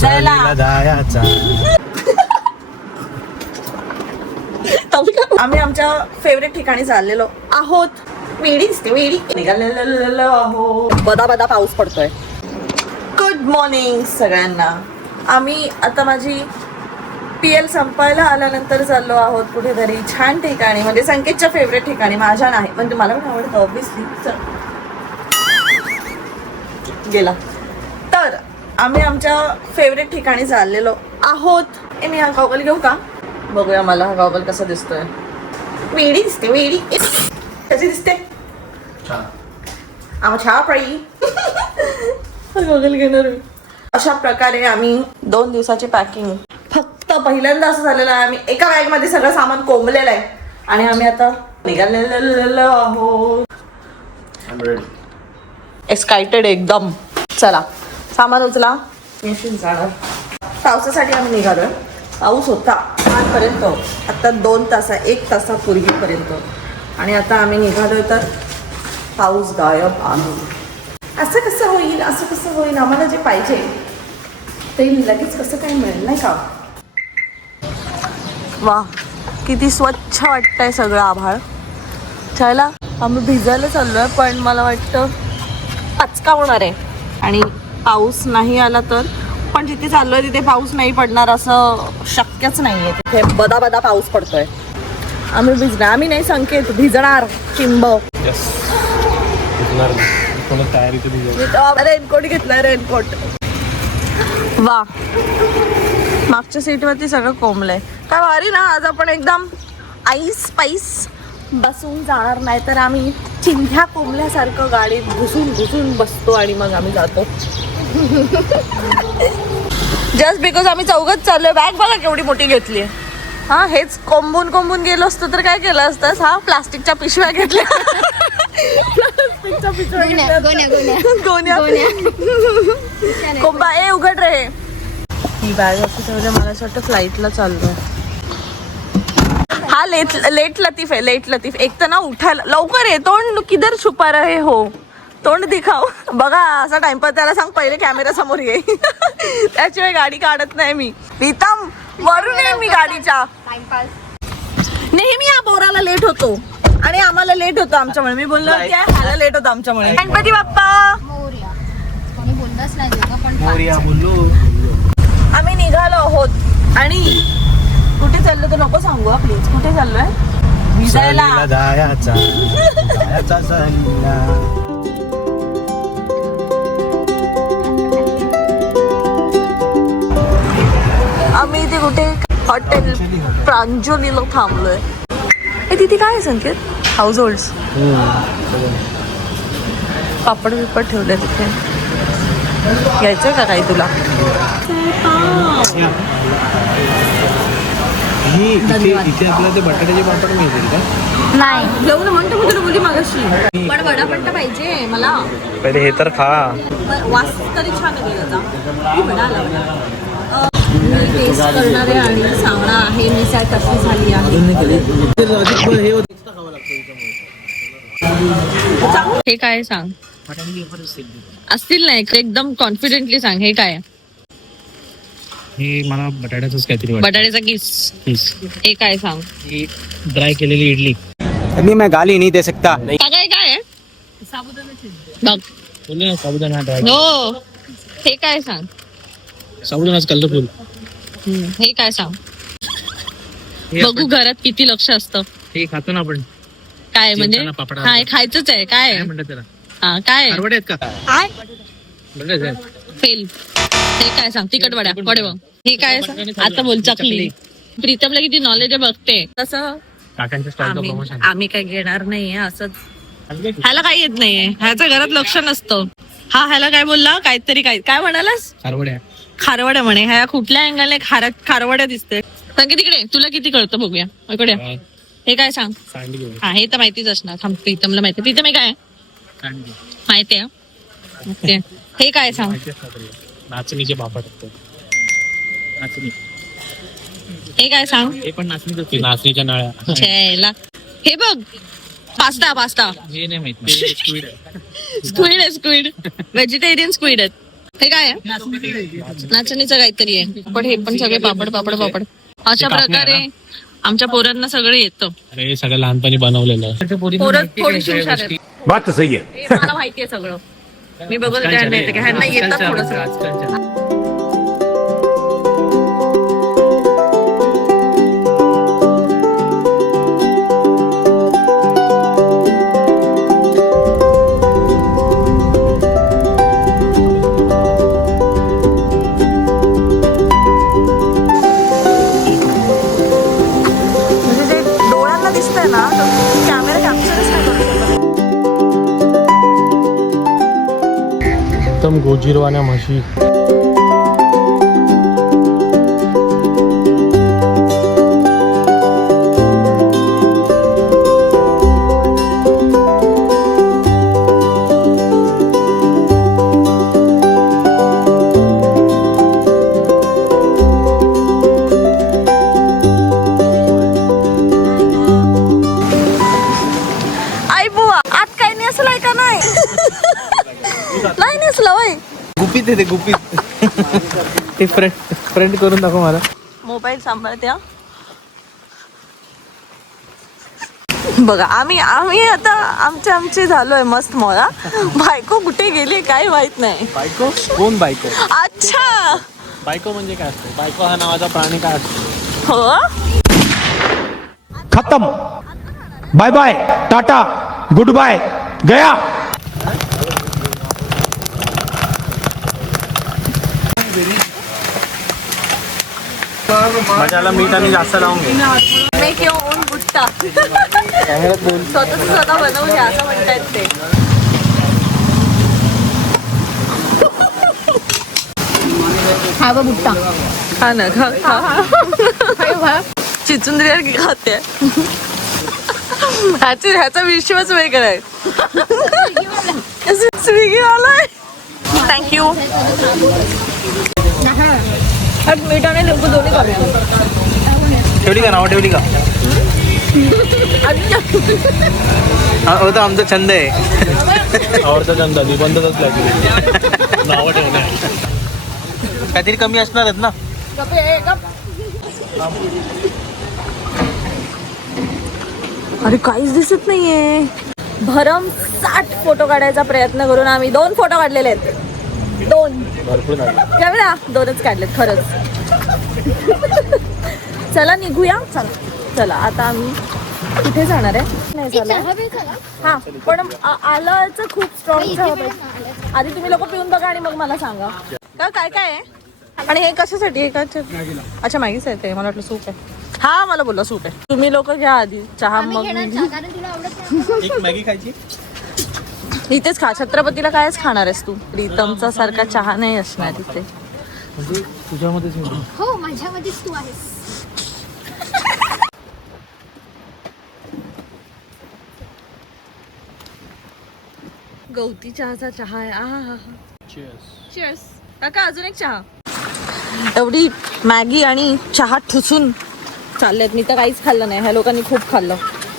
भिजायला जायचा. आम्ही आमच्या फेवरेट ठिकाणी चाललेलो आहोत. वेडी निघालेलो आहोत. बदा बदा पाऊस पडतोय. गुड मॉर्निंग सगळ्यांना. आम्ही आता माझी PL संपायला आल्यानंतर चाललो आहोत कुठेतरी छान ठिकाणी, म्हणजे संकेतच्या फेवरेट ठिकाणी. माझ्या नाही पण मला पण आवडतं ऑब्विसली. गेला तर आम्ही आमच्या फेवरेट ठिकाणी चाललेलो आहोत. मी हा गॉगल घेऊ का? बघूया मला हा गॉगल कसा दिसतोय. वेडी दिसते. वेडी कशी दिसते? छान पडी. गॉगल घेणार मी. अशा प्रकारे आम्ही 2 दिवसाची पॅकिंग. फक्त पहिल्यांदा असं झालेलं आहे, आम्ही एका बॅग मध्ये सगळं सामान कोंबलेलं आहे आणि आम्ही आता निघालेलो आहोत. एक्साइटेड एकदम. चला सामान उचला. जाणार पावसासाठी आम्ही निघालोय. पाऊस होता आजपर्यंत, आता 2 तास 1 तासापूर्वीपर्यंत, आणि आता आम्ही निघालोय तर पाऊस गायब आहे. असं कसं होईल? असं कसं होईल? आम्हाला जे पाहिजे ते लगेच कसं काय मिळेल नाही का? वा किती स्वच्छ वाटतंय सगळं आभाळ. चला आम्ही भिजायला चाललोय, पण मला वाटतं पचका होणार आहे आणि पाऊस नाही आला तर. पण जिथे चाललोय तिथे पाऊस नाही पडणार असं शक्यच नाहीये. तिथे बदा बदा पाऊस पडतोय. आम्ही भिजणार. आम्ही नाही, संकेत भिजणार. चिंब रेनकोट घेतलाय. रेनकोट. वा मागच्या सीटवरती सगळं कोंबलंय. काय भारी ना. आज आपण एकदम आईस पाईस बसून जाणार, नाही तर आम्ही चिंध्या कोंबल्यासारखं गाडीत घुसून बसतो आणि मग आम्ही जातो. जस्ट बिकॉज आम्ही चौघच चाललोय. बॅग बघा केवढी मोठी घेतली. हा हेच कोंबून गेलो असतो तर काय केलं असतं? हा प्लास्टिकच्या पिशव्या घेतल्या. प्लास्टिकच्या पिशव्या गोण्या. कोंबा ए उघड रे. ही बॅग असं ठेवलं. मला असं वाटतं फ्लाईटला चाललोय. हा लेट लतीफ आहे. लेट लतीफ. एक तर ना उठायला लवकर आहे. तोंड किधर छुपा रहे हो? तोंड दिखाव. बघा असा टाइमपास. त्याला सांग पहिले कॅमेरा समोर ये. त्याशिवाय गाडी काढत नाही मी. प्रीतम वरून आहे मी गाडीच्या. नेहमी या बोराला लेट होतो आणि आम्हाला लेट होतो आमच्यामुळे. मी बोललो ह्याला लेट होतो आमच्यामुळे. गणपती बाप्पा आम्ही निघालो आहोत आणि कुठे चाललो तर नको सांगू प्लीज. कुठे चाललोय? भिजायला जायचा. आम्ही इथे कुठे हॉटेल प्रांजलीला थांबलोय. तिथे काय आहे संकेत? House holds. पापड बिपड ठेवले तिथे. घ्यायचंय का काही तुला? इथे आपल्याला ते बटाट्याचे पापड मिळतील का? नाही घेऊ ना म्हणतो मी तुला बोलली मागाशी. पण वडापट्ट पाहिजे मला. पहिले हे तर खा. वास तरी छान आहे त्याचा. मी टेस्ट करणार आहे आणि सांगणार आहे मिसळ कशी झाली आहे. हे काय सांग? असतील ना एकदम कॉन्फिडेंटली सांग. हे काय? हे मला बटाट्याचंच काहीतरी वाटतं. बटाट्याचा किस. हे काय सांग? ही ड्राय केलेली इडली. अभी मैं गाली नहीं दे सकता. काय काय आहे? बघ. बोलले ना साबुदाणा ड्राय. हो. हे काय सांग? साबुदाणाच कलरफुल. हे काय सांग? बघू घरात किती लक्ष असतं. हे खातो ना आपण. काय म्हणजे? हा हे खायचंच आहे. काय काय म्हणतात त्याला? हा काय हरवडे आहेत का? काय बघायचं फेल. हे काय सांग? तिखट वड्या वडे बघ. हे काय सांग? आता बोल चकली. प्रीतमला किती नॉलेज आहे बघते. तसं काकांच्या स्टाईलचं प्रमोशन. आम्ही काय घेणार नाहीये असंच. ह्याला काही येत नाहीये. ह्याच्या घरात लक्ष नसतं. हा ह्याला काय बोलला? काहीतरी काय म्हणालास? हरवड्या. खारवड्या म्हणे. ह्या कुठल्या अँगलने खारवड्या दिसते? सांग तिकडे. तुला किती कळतं बघूया. इकडे हे काय सांग? हा हे तर माहितीच असणार. थांब प्रीतमला माहिती. प्रीतम हे काय माहिती आहे? हे काय सांग? नाचणीचे पापड. नाचणी. हे काय सांग? हे पण नाचणीच. नाचणीच्या नळ्या. हे बघ पास्ता. हे नाही माहिती. स्क्विड व्हेजिटेरियन स्क्विड आहेत. हे काय आहे? नाचणीचं काहीतरी आहे, पण हे पण सगळे पापड पापड पापड अशा प्रकारे आमच्या पोरांना सगळं येतं. अरे सगळं लहानपणी बनवलेलं आहे. पोरं थोडीशी हुशार आहेत. बात तो सही है. हे मला माहितीये सगळं. मी बघत ह्यांना येतात थोडंसं. म्हणजे जे डोळ्यांना दिसतंय ना, कॅमेरा कॅप्चरच नाही करू शकत. एकदम गोजीरवाण्या म्हशी. आई बुवा आत काही नेसलाय का नाही? नाही नेसलं वय. गुपित आहे ते गुपित. ते फ्रंट करून दाखव मला. मोबाईल सांभाळत्या. बघा आम्ही आता आमचे झालोय मस्त मोळा. बायको कुठे गेली काय माहित नाही. बायको कोण बायको? अच्छा बायको म्हणजे काय असतं? बायको हा नावाचा प्राणी काय असतो? हो खत्म. Bye bye, tata, good bye, गया. माझ्याला मीठ आणि जास्त लावून घे. मी किंवा ऊन बुट्टा स्वतः बनवूया असं म्हणतायत ते. हा बा बुट्टा. हा ना खा चिचुंद्री खाते. ह्याचा विश्वास वेगळा आहे. स्विगी आलाय. थँक्यू. मीठ आणि लिंबू दोन्ही कमी. ठेवली का नाव ठेवली का? हा होता आमचा छंद आहे. आवडता धंदा निबंधच लागली. नावं ठेवणे काहीतरी कमी असणारच ना. अरे काहीच दिसत नाहीये. भरमसाठ फोटो काढायचा प्रयत्न करून आम्ही 2 फोटो काढलेले आहेत. 2 भरपूर झालं. कॅमेरा 2च काढलेत खरंच. चला निघूया. चला आता आम्ही कुठे जाणार आहे? नाही झालं हा पण आलंच खूप स्ट्रॉंग चहा पाहिजे. आधी तुम्ही लोक पिऊन बघा आणि मग मला सांगा काय काय आहे. आणि हे कशासाठी आहे का? अच्छा मॅगीच आहे ते. मला वाटलं सूप आहे. हा मला बोलला सूप आहे. तुम्ही लोक घ्या आधी चहा मग एक मॅगी खायची. इथेच खा. छत्रपतीला कायच खाणार आहेस तू? प्रीतमचा सारखा चहा नाही असणार इथे. म्हणजे तुझ्यामध्येच हो माझ्यामध्येच तू आहेस. गवती चहाचा चहा आहे. आहा Cheers. चीअर्स. काका अजून एक चहा. एवढी मॅगी आणि चहा ठुसून चाललेत. मी तर काहीच खाल्लं नाही. ह्या लोकांनी खूप खाल्लं.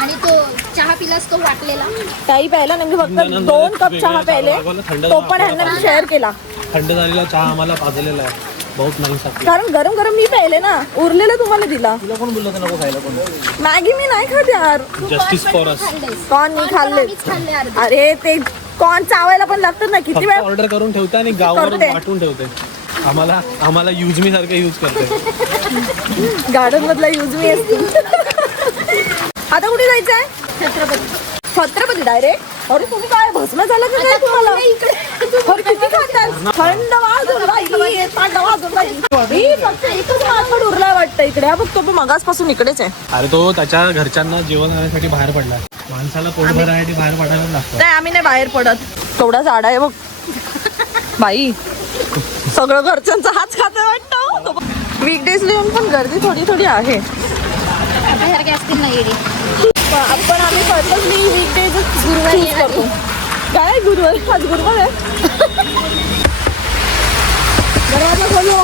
आणि तो चहा पिलास तो वाटलेला. काही प्यायला नाही. मी फक्त 2 कप चहा प्यायले. तो पण ह्यांना मी शेअर केला. थंड झालेला चहा आम्हाला पाजलेला आहे. बहुत नाही साठी. कारण गरम गरम मी प्यायले ना. उरलेलं तुम्हाला दिला. तुला कोण बोललं नको खायला? कोण? मॅगी मी नाही खात यार. Justice for us. कॉर्न मी खाल्ले. मीच खाल्ले अर्धे. अरे ते कॉर्न चावायला पण लागतात ना. किती फक्त वेळ ऑर्डर करून ठेवते आणि गावावर करते. वाटून ठेवते. आम्हाला यूज मी सारखं यूज करते. गार्डन मधला यूज मी असते. आता कुठे जायचंय? छत्रपती डायरेक्ट. अरे तुम्ही काय भस्म झालं का काय तुम्हाला? अरे किती खातात? थंड वाजून राहिली. थंड वाजून राहिली. फक्त एकच माथड उरलाय वाटतं इकडे. हा बघ तो मगासपासून इकडेच आहे. अरे तो त्याच्या घरच्यांना जेवण आणण्यासाठी बाहेर पडला. माणसाला पोट भरण्यासाठी बाहेर पडायला लागतं. नाही आम्ही नाही बाहेर पडत. केवढा झाड आहे बघ बाई. सगळं घरच्यांचा हाच खाते वाटतं. वीकडेज लिहून पण गर्दी थोडी आहे. आपल्यासारखे असतील ना येडी. पण आम्ही पर्पजली वीकडेज गुरुवारी करतो. काय गुरुवार? आज गुरुवार आहे. दरवाजा खोलो.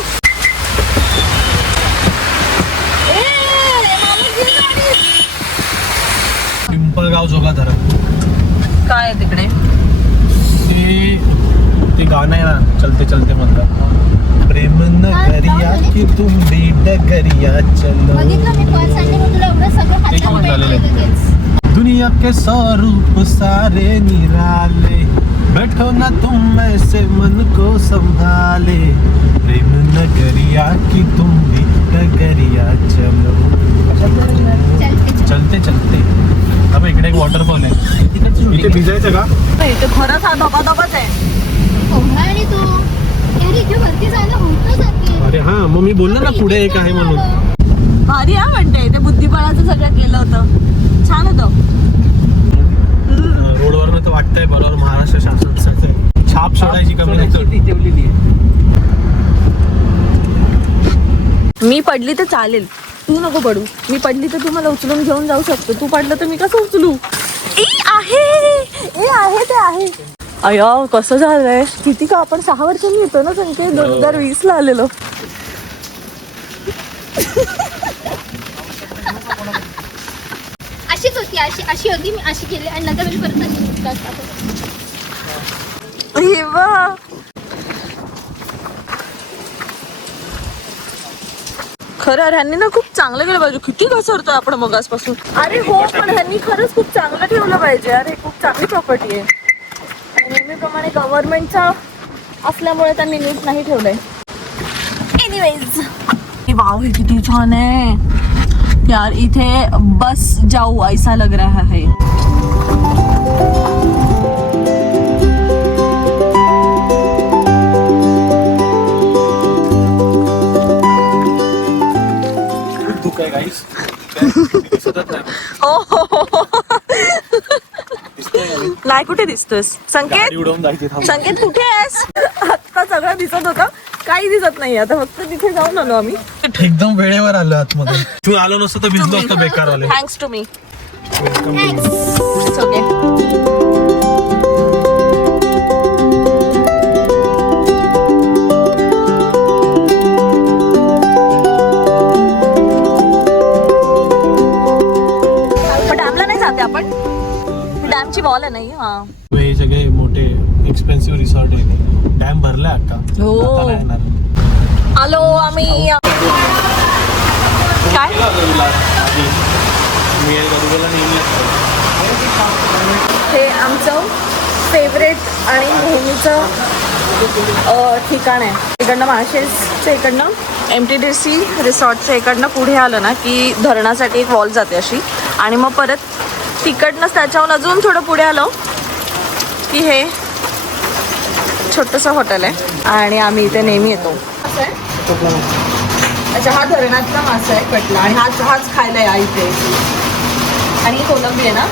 पिंपळगाव जोगा धरण. काय आहे तिकडे? ते गाणं आहे ना चलते चलते म्हणतात प्रेम नगरिया की तुम्ही डगरिया चलो बघितलं मी पर्स आणली मग तुला एवढं सगळं ते हातात पण झालेलं आहे. तेच. दुनिया के स्वरूप सारे निराले बैठो ना तुम ऐसे मन को संभाले प्रेम नगरिया की तुम भी डगरिया चलो चलते चलते अब इकडे एक वॉटरफॉल आहे इथे भिजायचं का इथे खरंच हा धबाधबाच आहे. कोंबडा आणि तो यार इथे वरती जायला होतं सारखे. अरे हा मग मी बोललो ना पुढे एक आहे म्हणून भारी हा म्हणते ते बुद्धिबळाचं सगळं केलं होतं छान होतं. रोडवरनं तर वाटतंय बरोबर महाराष्ट्र शासनाचं छाप सोडायची कमी नाही. ठेवलेली आहे. मी पडली तर चालेल तू नको पडू. मी पडली तर तू मला उचलून घेऊन जाऊ शकतो. तू पडलं तर मी कसं उचलू. आहे ते आहे. अय्या कसं झालंय किती का आपण 6 वर्षांनी येतो ना संकेत 2020 ला आलेलो. अशीच होती अशी होती मी अशी केली आणि नंतर मी परत अशी हे बघ. खरं ह्यांनी ना खूप चांगलं केलं पाहिजे. किती घसरतोय आपण मगासपासून. अरे हो पण ह्यांनी खरंच खूप चांगलं ठेवलं पाहिजे. अरे खूप चांगली प्रॉपर्टी आहे. नेहमीप्रमाणे गव्हर्नमेंटचा असल्यामुळे त्यांनी नीट नाही ठेवलंय. एनिवेज वाव हे किती छान आहे यार. इथे बस जाऊ ऐसा लग रहा है. धुक आहे गाईस नाही कुठे दिसतोस संकेत. उडवून जायचे संकेत कुठे आहेस. आता सगळं दिसत होतं काही दिसत नाही. आता फक्त तिथे जाऊन आलो आम्ही. एकदम वेळेवर आलो आतमध्ये. तू आलो नसतं तर भिजलो असतं बेकार वाले. Thanks to me. डॅमला नाही जाते आपण. डॅमची बॉल आहे नाही. हा हे सगळे मोठे एक्सपेन्सिव्ह रिसॉर्ट आहे. डॅम भरलाय अक्का. हो. आता नाही येणार. आलो आम्ही. काय हे आमचं फेवरेट आणि नेहमीचं ठिकाण आहे. इकडनं माळशेजच्या इकडनं MTDC रिसॉर्टच्या इकडनं पुढे आलं ना की धरणासाठी एक वॉल जाते अशी आणि मग परत तिकडनंच त्याच्याहून अजून थोडं पुढे आलो की हे छोटंसं हॉटेल आहे आणि आम्ही इथे नेहमी येतो. अच्छा हा धरणातला मासा आहे कटला आणि हाच खायला या इथे. आणि ही कोलंबी आहे ना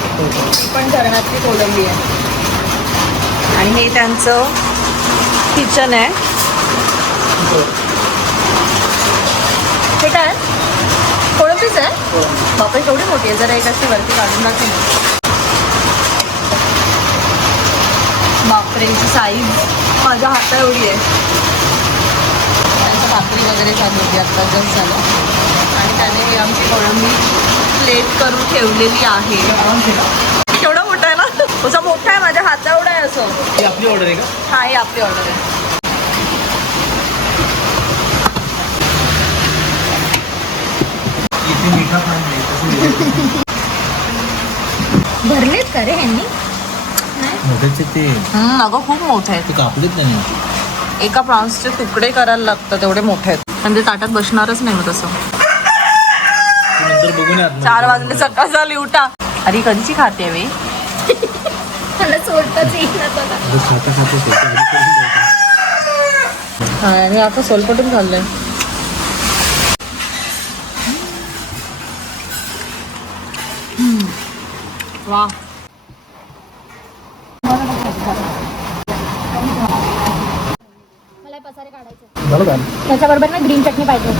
पण धरणातली कोलंबी आहे. आणि हे त्यांचं किचन आहे. हे काय कोळंबीच आहे. बापरे केवढी मोठी आहे. जरा एक अशी वरती काढून टाकते. बापरे साईज माझ्या हाता एवढी आहे. त्यांचं भाकरी वगैरे चालू होती आत्ता जस्ट झालं आणि त्याने आमची कोळंबी प्लेट करून ठेवलेली आहे. केवढा मोठा आहे ना. तुझा मोठा आहे माझ्या हाता एवढा आहे असं. ही आपली ऑर्डर आहे का? हा ही आपली ऑर्डर आहे. इथे मिठा पण नाही. भरलेत का रे ह्यांनी. मोठ्याचे ते अगं खूप मोठे आहेत. ते कापलेत नाही. एका प्रॉन्सचे तुकडे करायला लागतात एवढे मोठे आहेत. म्हणजे ताटात बसणारच नाही मग तसं. नंतर बघून 4 वाजले सकाळ झाली उठा. अरे कधीची खाते वे. मला सोडताच येईल ना बघा. खाता खाता आणि आता सोलपटून खाल्लंय. वा मला पसारे काढायचे. त्याच्याबरोबर ना ग्रीन चटणी पाहिजे.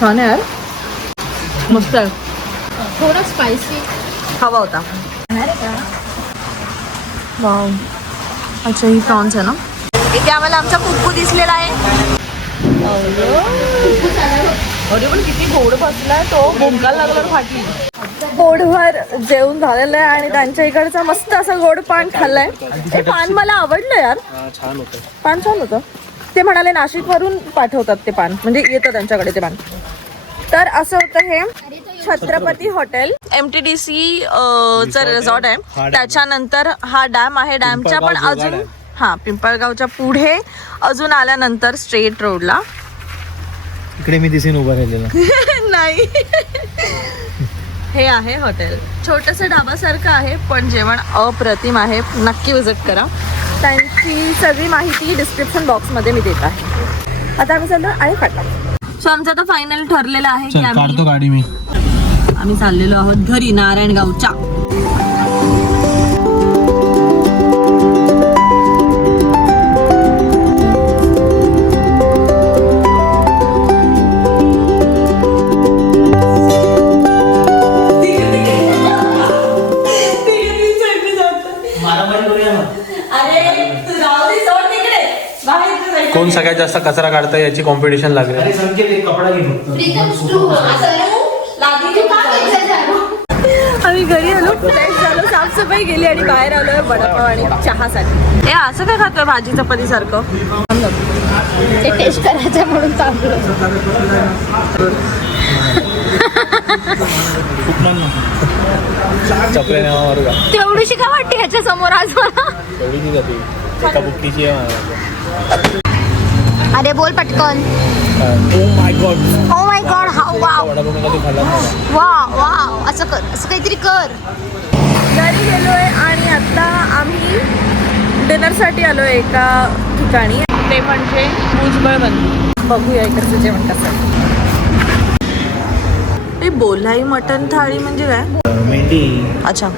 छान आहे यार. मस्त आहे. थोडं स्पायसी हवा होता. आहे का. वाव. अच्छा ही प्रॉन्स आहे ना. इथे आम्हाला आमचा कुक्कू दिसलेला आहे. अरे पण किती गोड बसलाय तो. भोंकायला लागल्यावर फाटली. पोटभर जेवण झालेलं आहे आणि त्यांच्या इकडचं मस्त असं गोड पान खाल्लंय. हे पान मला आवडलं यार, छान होतं. पान छान होतं. ते म्हणाले नाशिकवरून पाठवतात ते पान, म्हणजे येतं त्यांच्याकडे ते पान. तर असं होतं हे छत्रपती हॉटेल MTDC चं रिसॉर्ट आहे. त्याच्यानंतर हा डॅम आहे. डॅमच्या पण अजून पिंपळगावच्या पुढे अजून आल्यानंतर स्ट्रेट रोडला इकडे मी दिसेन उभा राहिलेला. नाही हे आहे हॉटेल. छोटंसं ढाबासारखं आहे पण जेवण अप्रतिम आहे. नक्की विजिट करा. त्यांची सगळी माहिती डिस्क्रिप्शन बॉक्समध्ये मी देत आहे. आता आम्ही चाललो आणि फाटा. सो आमचं आता फायनल ठरलेलं आहे की काढतो गाडी मी. आम्ही चाललेलो आहोत घरी नारायणगावच्या. कोण सगळ्यात जास्त कचरा काढतं याची कॉम्पिटिशन लागेल. आम्ही घरी आलो, फ्रेश झालो, साफसफाई केली आणि बाहेर आलोय वडापाव आणि चहासाठी. हे असं काय खातोय भाजी चपाती सारखं? ते टेस्ट करायचं म्हणून चांगलं. चपल्या नावावर का तेवढीशी का वाटते ह्याच्या समोर आज मला? एवढी जाते एका बुक्कीची आहे. अरे बोल पटकन. Oh my God. Oh my God, how wow vada pav कधी खाल्ला नाही. वाव वाव, असं कर, असं काहीतरी कर. घरी गेलोय आणि आता आम्ही डिनरसाठी आलोय एका ठिकाणी. ते म्हणजे भुजबळ. बघूया इकडचं जेवण कसं आहे. ते बोलाई मटन थाळी म्हणजे काय? मेंढी. अच्छा,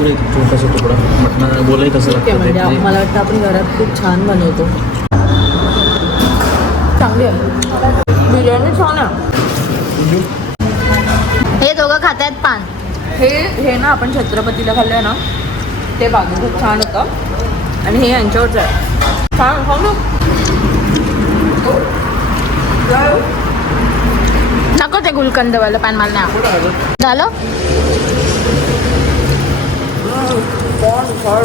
छोटासा तुकडा मटण बोलाय कसं ओके. म्हणजे मला वाटतं आपण घरात खूप छान बनवतो. चांगली आहे बिर्याणी, छान आहे. हे दोघं खातायत पान. हे ना आपण छत्रपतीला खाल्लंय ना ते बाजू खूप छान होतं आणि हे यांच्यावरच आहे. छान खाऊ ना. नको ते गुलकंदवालं पान मला नाही आवडत. झालं. छान, छान,